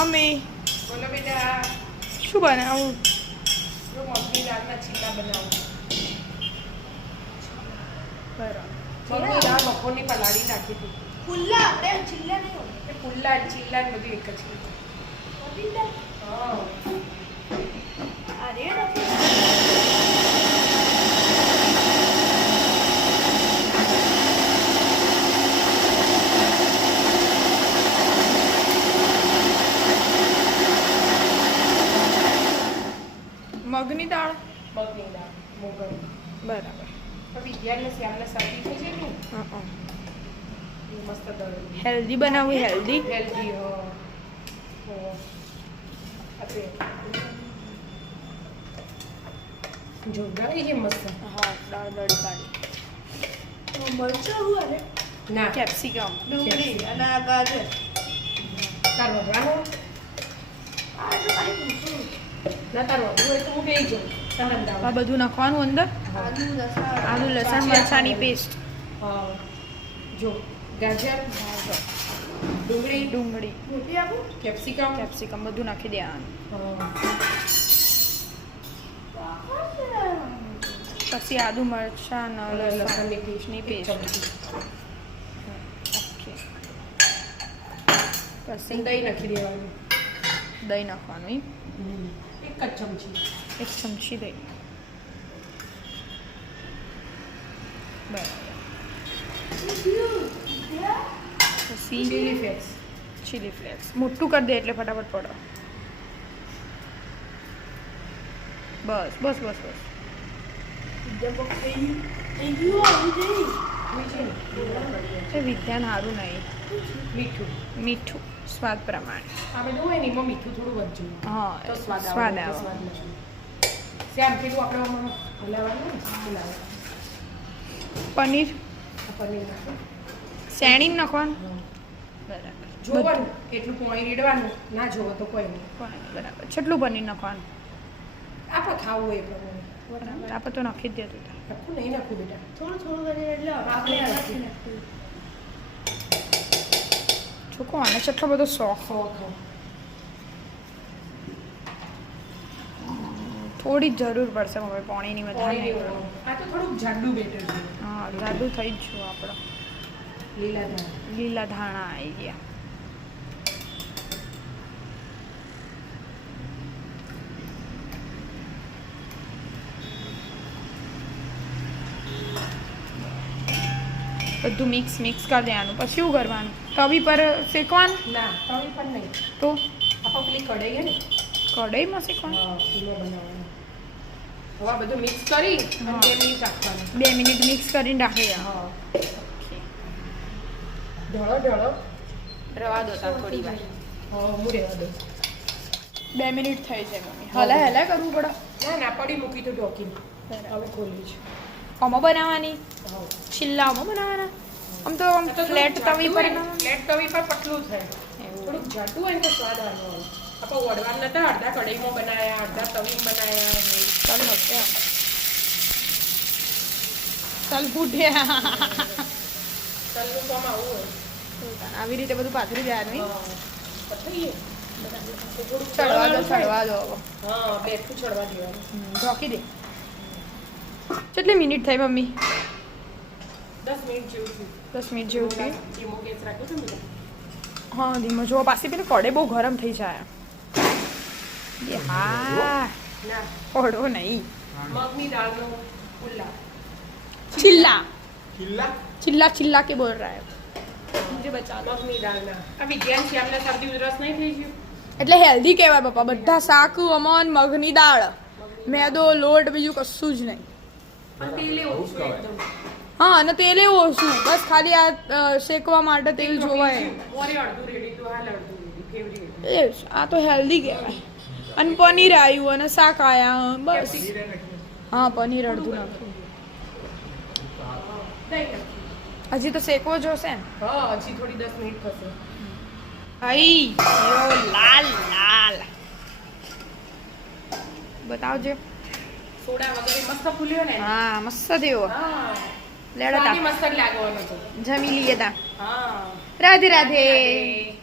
Mummy. બોલો બેટા. શું બનાવું? જો મમ્મી દાળના છીલા બનાવું. બરાબર. મમ્મી દાળ બપોરની પલાળી નાખી હતી. ફુલ્લા આપણે ચિલ્લા નહીં હોય પુલ્લા ચીલા બધું એક જ. છે હા. મગની દાળ? મગની દાળ મોગર. બરાબર. વિદ્યાને શ્યામને શરદી થઈ છે ને હં, મસ્ત દળ. હેલ્ધી બનાવવું હેલ્ધી? હેલ્ધી હો. હો આપે. જો મસ્ત? હા દાળ દળી કાઢી. મરચું હું અરે ના. કેપ્સિકમ. ડુંગળી અને ગાજર. તાર આ કાંઈ આ બધું નાખવાનું અંદર? આદુ લસણ. આલુ લસણ મરચાની પેસ્ટ. જો ગાજર ડુંગળી. ડુંગળી. કેપ્સિકમ. કેપ્સિકમ બધું નાખી દેવાનું. પછી આદુ મરચાં લસણની પેસ્ટની પેસ્ટ. પેસ્ટ. ઓકે. પછી દહીં નાખી દેવાનું. દહીં નાખવાનું એમ? એક જ ચમચી એક ચમચી દહીં બરાબર પછી ચીલી ફ્લેક્સ ચીલી ફ્લેક્સ મોટું કરી દે એટલે ફટાફટ પડો બસ બસ બસ બસ થઈ ગયું આવી જઈ એ વિજ્ઞાન સારું નહીં મીઠું. મીઠું સ્વાદ પ્રમાણે. આપણે હોય ને એમાં મીઠું થોડું વધુ હા તો સ્વાદ આવે સ્વાદ આવે. સ્વાદ. શ્યામ પેલું આપણે આમાં હલાવવાનું ને પનીર. આ પનીર શેણી નાખવાનું? બરાબર. જોવાનું કેટલું પાણી રેડવાનું ના જોવો તો કોઈ નહીં. બરાબર. છેટલું પનીર નાખવાનું? આપણે ખાવું હોય એ પ્રમાણે. બરાબર. આપણે તો નાખી જ દેતું નહીં નાખું બેટા. થોડું થોડું કરીને એટલે આપણે નાખ્યું છોકરો આને કેટલો બધો શોખ થોડી જરૂર પડશે હવે પાણીની વધારે આ તો થોડુંક જાડું બેટર છે હા જાડું થઈ જ છું આપણો લીલા ધાણા લીલા ધાણા આવી ગયા બધું મિક્સ મિક્સ કરી દેવાનું પછી શું કરવાનું તવી પર શેકવાનું? ના તવી પણ નહીં. તો? આપણે પેલી કઢાઈ છે ને? કઢાઈમાં શેકવાનું? હા બનાવવાનું બનાવવાનો. હવે આ બધું મિક્સ કરી અને બે મિનિટ રાખવાનું. બે મિનિટ મિક્સ કરીને રાખી હા. ઢળો ઢળો. રવા દો તાર થોડી વાર. હા હું રહેવા દઉં. બે મિનિટ થઈ છે મમ્મી. હલા હલા કરવું પડે. ના ના પડી મૂકી તો ઢોકીને હવે ખોલી છે બનાવવાની? હા. અમો બનાવવાના? આમ તો આમ ફ્લેટ તવી પર ફ્લેટ તવી પર પતલું થાય. થોડુંક જાડું હોય ને તો સ્વાદ આનો આવે આપણે વડવાન નતા અડધા કઢાઈમાં બનાયા અડધા તવીમાં બનાયા. ચાલ હશે ચાલ ફૂટ્યા તલનું કામ આવું આવી રીતે બધું પાથરી જાય નહીં. ચડવા દો ચડવા દો હા બેઠું ચડવા દેવાનું. ઢોકી દે. કેટલી મિનિટ થઈ મમ્મી? જેવું હા ધીમો જો પાછી પેલું કોડે બહુ ગરમ થઈ જાય. હા. કોડો નહીં. મગની દાળનો પુલ્લા ચિલ્લા. ચિલ્લા? કે બોલ રહ્યા એટલે હેલ્ધી કહેવાય પપ્પા બધા શાક અમન મગની દાળ. મેદો લોટ બીજું કશું જ નહીં. હા અને તેલ એવું શું બસ ખાલી આ શેકવા માટે તેલ જોવાય. એ આ તો હેલ્ધી કહેવાય. અને પનીર આવ્યું અને શાક આયા બસ. હા પનીર અડધું નાખ્યું હજી તો શેકવો જોશે ને? હજી થોડી દસ મિનિટ થશે. આઈ લાલ લાલ. બતાવજો. સોડા વગેરે મસ્ત ફૂલ્યો ને? હા મસ્ત થયો. હા. લેડો તા. મસ્ત લાગવાનો છે જમી લઈએ તા. હા. રાધે. રાધે.